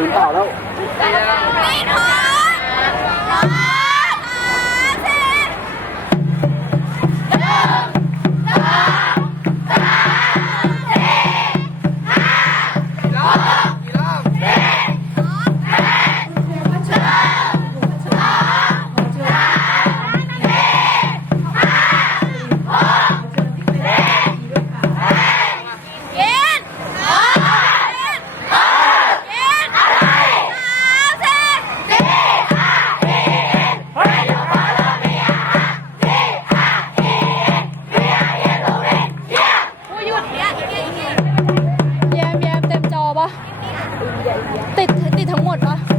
ลืมเปล่าแล้ว ไม่ถอน ติดติดทั้งหมดปะ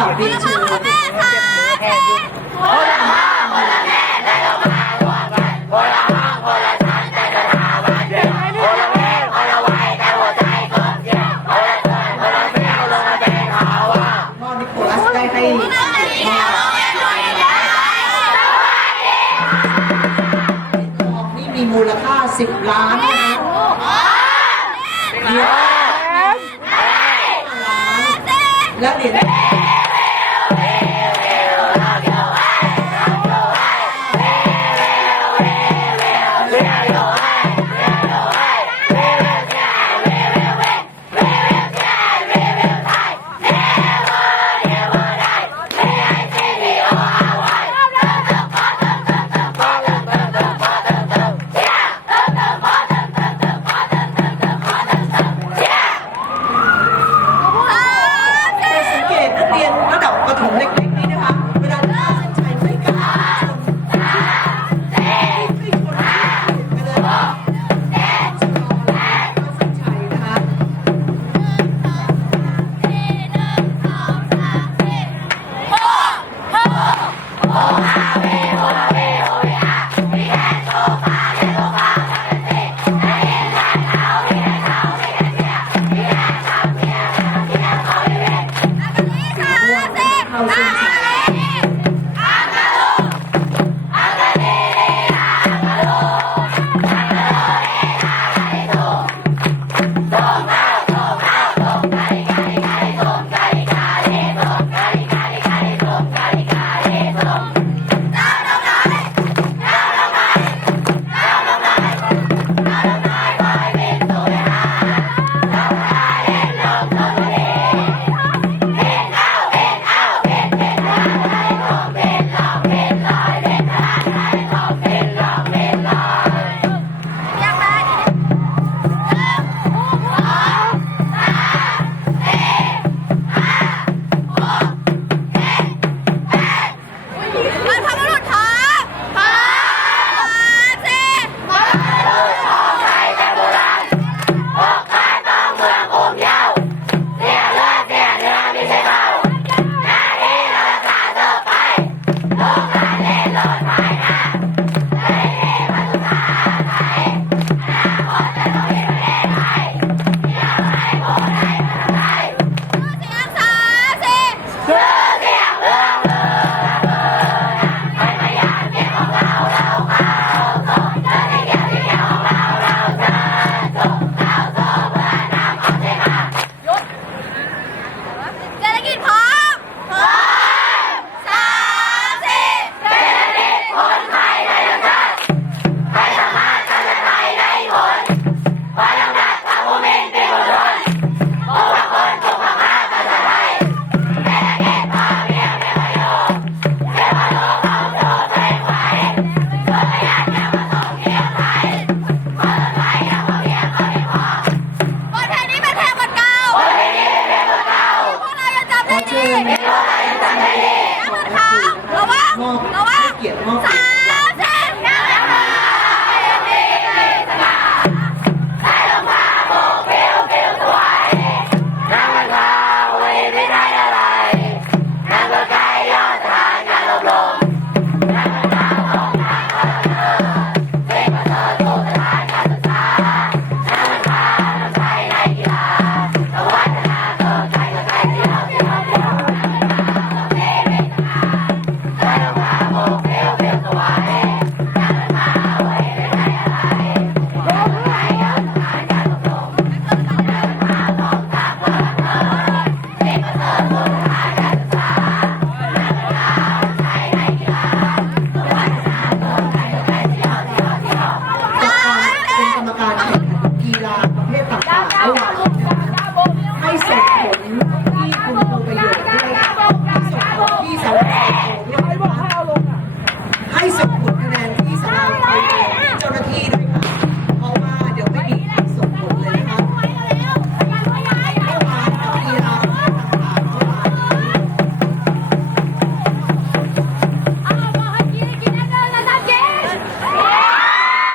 ขอกล่าวเรียนเชิญพ่อนิโคลัสได้ให้มอบทองนี่มีมูลค่า 10 ล้านนะคะเหรียญล้านและเหรียญ How's it? Okay.